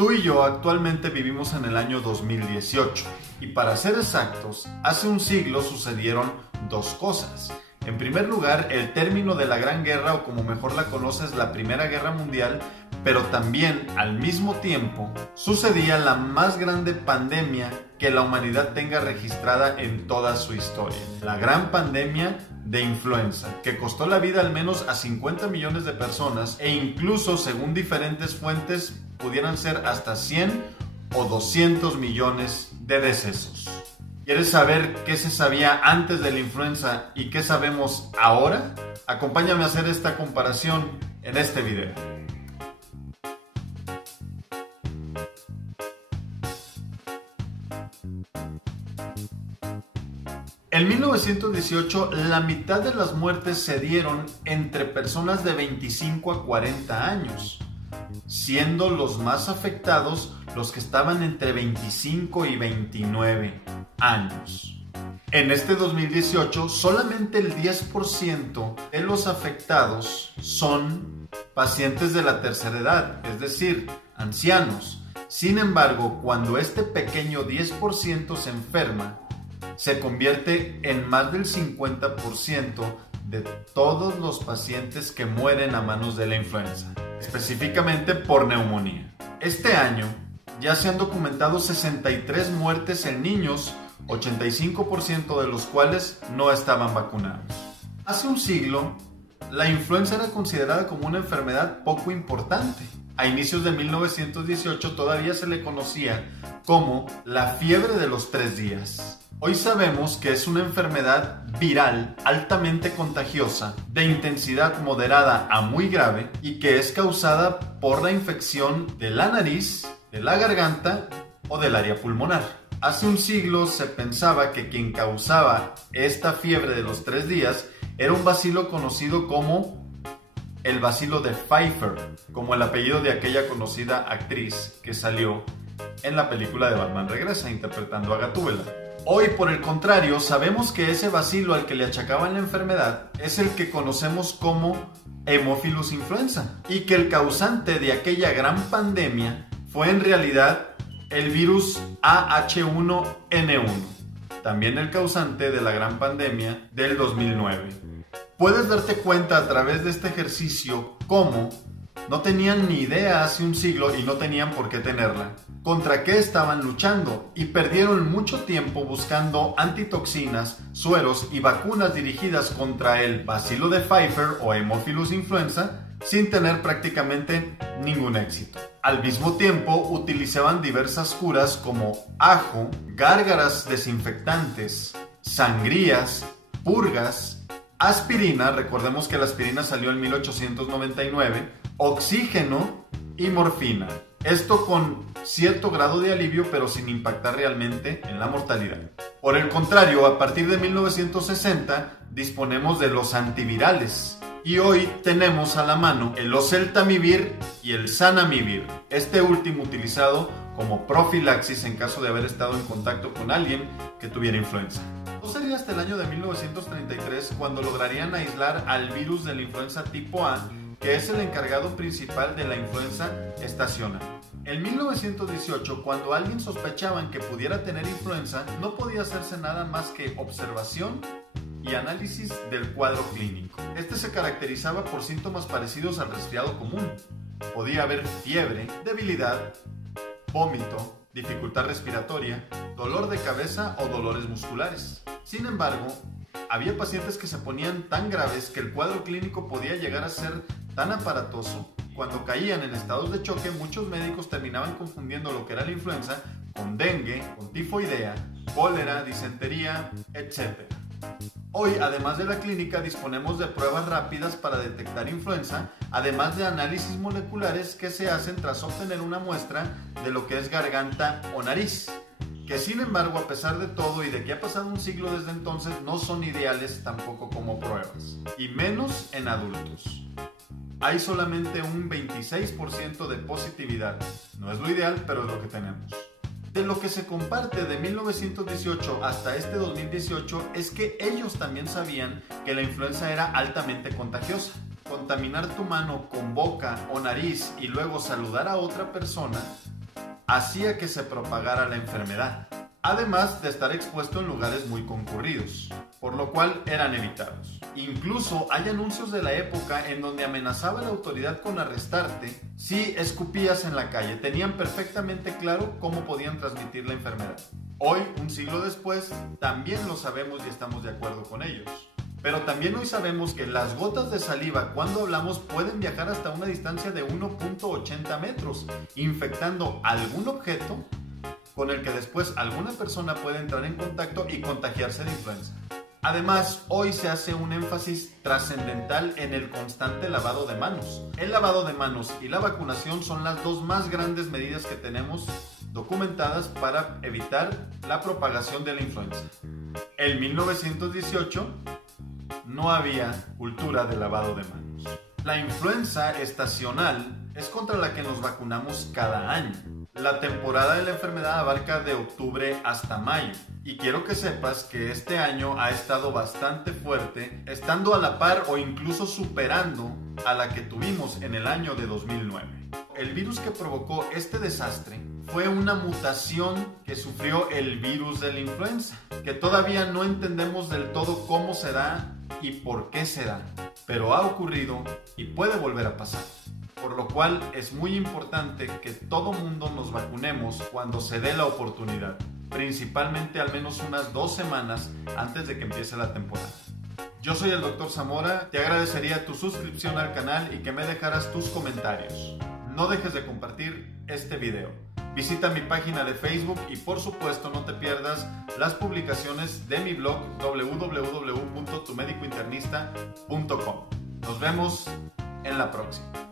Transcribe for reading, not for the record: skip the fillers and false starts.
Tú y yo actualmente vivimos en el año 2018 y para ser exactos, hace un siglo sucedieron dos cosas. En primer lugar, el término de la Gran Guerra, o como mejor la conoces, la Primera Guerra Mundial, pero también al mismo tiempo sucedía la más grande pandemia que la humanidad tenga registrada en toda su historia. La gran pandemia de influenza, que costó la vida al menos a 50 millones de personas e incluso, según diferentes fuentes, pudieran ser hasta 100 o 200 millones de decesos. ¿Quieres saber qué se sabía antes de la influenza y qué sabemos ahora? Acompáñame a hacer esta comparación en este video. En 1918, la mitad de las muertes se dieron entre personas de 25 a 40 años, siendo los más afectados los que estaban entre 25 y 29 años. En este 2018, solamente el 10% de los afectados son pacientes de la tercera edad, es decir, ancianos. Sin embargo, cuando este pequeño 10% se enferma, se convierte en más del 50% de todos los pacientes que mueren a manos de la influenza, específicamente por neumonía. Este año ya se han documentado 63 muertes en niños, 85% de los cuales no estaban vacunados. Hace un siglo, la influenza era considerada como una enfermedad poco importante. A inicios de 1918 todavía se le conocía como la fiebre de los 3 días. Hoy sabemos que es una enfermedad viral altamente contagiosa, de intensidad moderada a muy grave y que es causada por la infección de la nariz, de la garganta o del área pulmonar. Hace un siglo se pensaba que quien causaba esta fiebre de los 3 días era un bacilo conocido como el bacilo de Pfeiffer, como el apellido de aquella conocida actriz que salió en la película de Batman Regresa interpretando a Gatúbela. Hoy, por el contrario, sabemos que ese bacilo al que le achacaban la enfermedad es el que conocemos como Haemophilus influenza y que el causante de aquella gran pandemia fue en realidad el virus AH1N1, también el causante de la gran pandemia del 2009. Puedes darte cuenta a través de este ejercicio cómo no tenían ni idea hace un siglo, y no tenían por qué tenerla, contra qué estaban luchando, y perdieron mucho tiempo buscando antitoxinas, sueros y vacunas dirigidas contra el bacilo de Pfeiffer o Haemophilus influenza sin tener prácticamente ningún éxito. Al mismo tiempo utilizaban diversas curas como ajo, gárgaras desinfectantes, sangrías, purgas, aspirina, recordemos que la aspirina salió en 1899, oxígeno y morfina. Esto con cierto grado de alivio, pero sin impactar realmente en la mortalidad. Por el contrario, a partir de 1960 disponemos de los antivirales. Y hoy tenemos a la mano el oseltamivir y el zanamivir, este último utilizado como profilaxis en caso de haber estado en contacto con alguien que tuviera influenza. No sería hasta el año de 1933 cuando lograrían aislar al virus de la influenza tipo A, que es el encargado principal de la influenza estacional. En 1918, cuando alguien sospechaban que pudiera tener influenza, no podía hacerse nada más que observación y análisis del cuadro clínico. Este se caracterizaba por síntomas parecidos al resfriado común. Podía haber fiebre, debilidad, vómito, dificultad respiratoria, dolor de cabeza o dolores musculares. Sin embargo, había pacientes que se ponían tan graves que el cuadro clínico podía llegar a ser tan aparatoso. Cuando caían en estados de choque, muchos médicos terminaban confundiendo lo que era la influenza con dengue, con tifoidea, cólera, disentería, etc. Hoy, además de la clínica, disponemos de pruebas rápidas para detectar influenza, además de análisis moleculares que se hacen tras obtener una muestra de lo que es garganta o nariz, que sin embargo, a pesar de todo y de que ha pasado un siglo desde entonces, no son ideales tampoco como pruebas, y menos en adultos. Hay solamente un 26% de positividad. No es lo ideal, pero es lo que tenemos. De lo que se comparte de 1918 hasta este 2018 es que ellos también sabían que la influenza era altamente contagiosa. Contaminar tu mano con boca o nariz y luego saludar a otra persona hacía que se propagara la enfermedad, además de estar expuesto en lugares muy concurridos, por lo cual eran evitados. Incluso hay anuncios de la época en donde amenazaba la autoridad con arrestarte si escupías en la calle. Tenían perfectamente claro cómo podían transmitir la enfermedad. Hoy, un siglo después, también lo sabemos y estamos de acuerdo con ellos. Pero también hoy sabemos que las gotas de saliva, cuando hablamos, pueden viajar hasta una distancia de 1.80 metros, infectando algún objeto con el que después alguna persona puede entrar en contacto y contagiarse de influenza. Además, hoy se hace un énfasis trascendental en el constante lavado de manos. El lavado de manos y la vacunación son las dos más grandes medidas que tenemos documentadas para evitar la propagación de la influenza. En 1918 no había cultura de lavado de manos. La influenza estacional es contra la que nos vacunamos cada año. La temporada de la enfermedad abarca de octubre hasta mayo. Y quiero que sepas que este año ha estado bastante fuerte, estando a la par o incluso superando a la que tuvimos en el año de 2009. El virus que provocó este desastre fue una mutación que sufrió el virus de la influenza, que todavía no entendemos del todo cómo será y por qué será, pero ha ocurrido y puede volver a pasar. Por lo cual es muy importante que todo mundo nos vacunemos cuando se dé la oportunidad, principalmente al menos unas 2 semanas antes de que empiece la temporada. Yo soy el Dr. Zamora, te agradecería tu suscripción al canal y que me dejaras tus comentarios. No dejes de compartir este video. Visita mi página de Facebook y por supuesto no te pierdas las publicaciones de mi blog www.tumedicointernista.com. Nos vemos en la próxima.